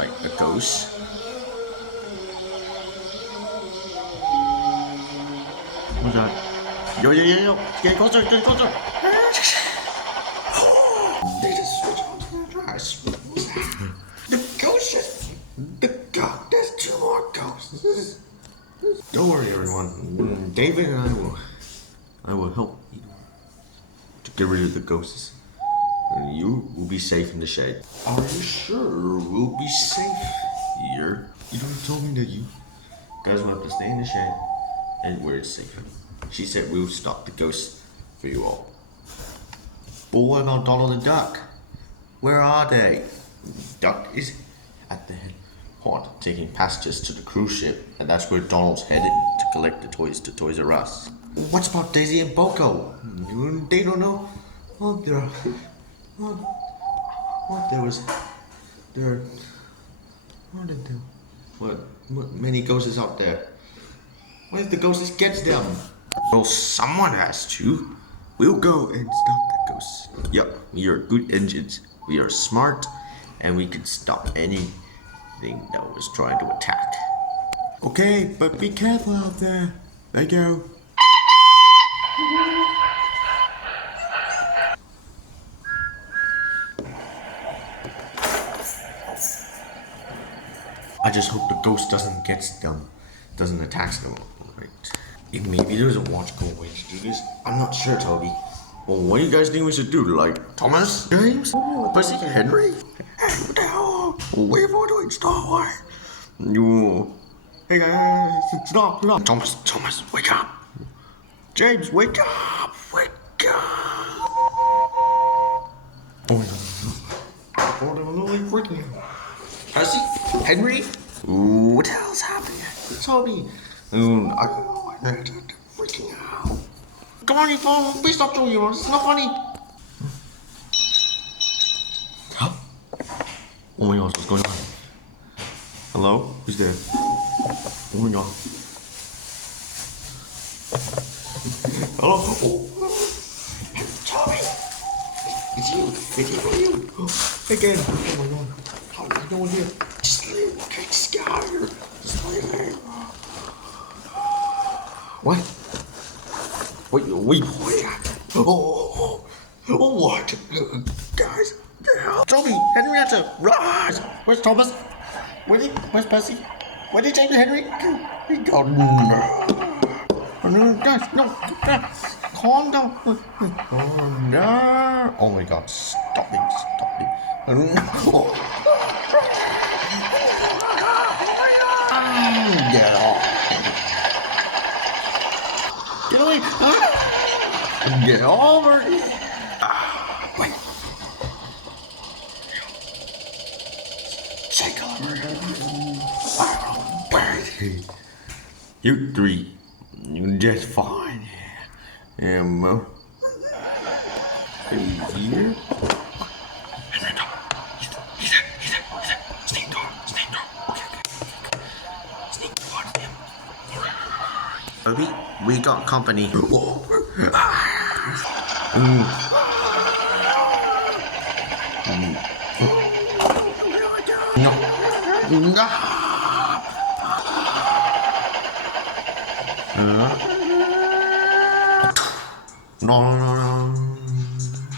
like a ghost. What's that? Yo, get closer, get closer. They just switch on to the dress. What's that? The ghost there's two more ghosts. Don't worry, everyone. David and I will help you to get rid of the ghosts. And you will be safe in the shed. Are you sure we'll be safe here? You told me that you guys will have to stay in the shed and where it's safe. She said we'll stop the ghosts for you all. But what about Donald the Duck? Where are they? Duck is at the port taking passengers to the cruise ship, and that's where Donald's headed to collect the toys to Toys R Us. What's about Daisy and Boko? They don't know. Oh, what many ghosts out there? What if the ghosts gets them? Well, someone has to. We'll go and stop the ghosts. Yup, we are good engines. We are smart, and we can stop anything that was trying to attack. Okay, but be careful out there. Thank you. I just hope the ghost doesn't attack them. Right. Maybe there's a logical way to do this. I'm not sure, Toby. Well, what do you guys think we should do? Like Thomas? James? Percy? Henry? What the hell? We're doing Star Wars. Hey guys, stop. Thomas, wake up. James, wake up. Oh my god. I'm really freaking out. Percy? Henry? What the hell's happening? Toby. I don't know. I'm freaking out. Come on, you phone. Please stop doing it. It's not funny. Huh? Oh my gosh, what's going on? Hello? Who's there? Oh my god. Hello? Oh. Toby! It's you. Again. Oh my god. Oh, there's no one here. Just leave. Okay, just get out of here. Just leave. What? What are you pointing at? Oh, what? Guys, the hell? Toby, Henrietta, rise! Where's Thomas? Where's Percy? Where did James Henry? He got guys, no, calm down. Oh no! Oh my God! Stop it! No! Get off! Get away! Get over here! Wait! Take over! You three, you just fine. Emma, here. Henry, he's there. Sneak door. Okay. Sneak towards him. Toby, we got company. No. No.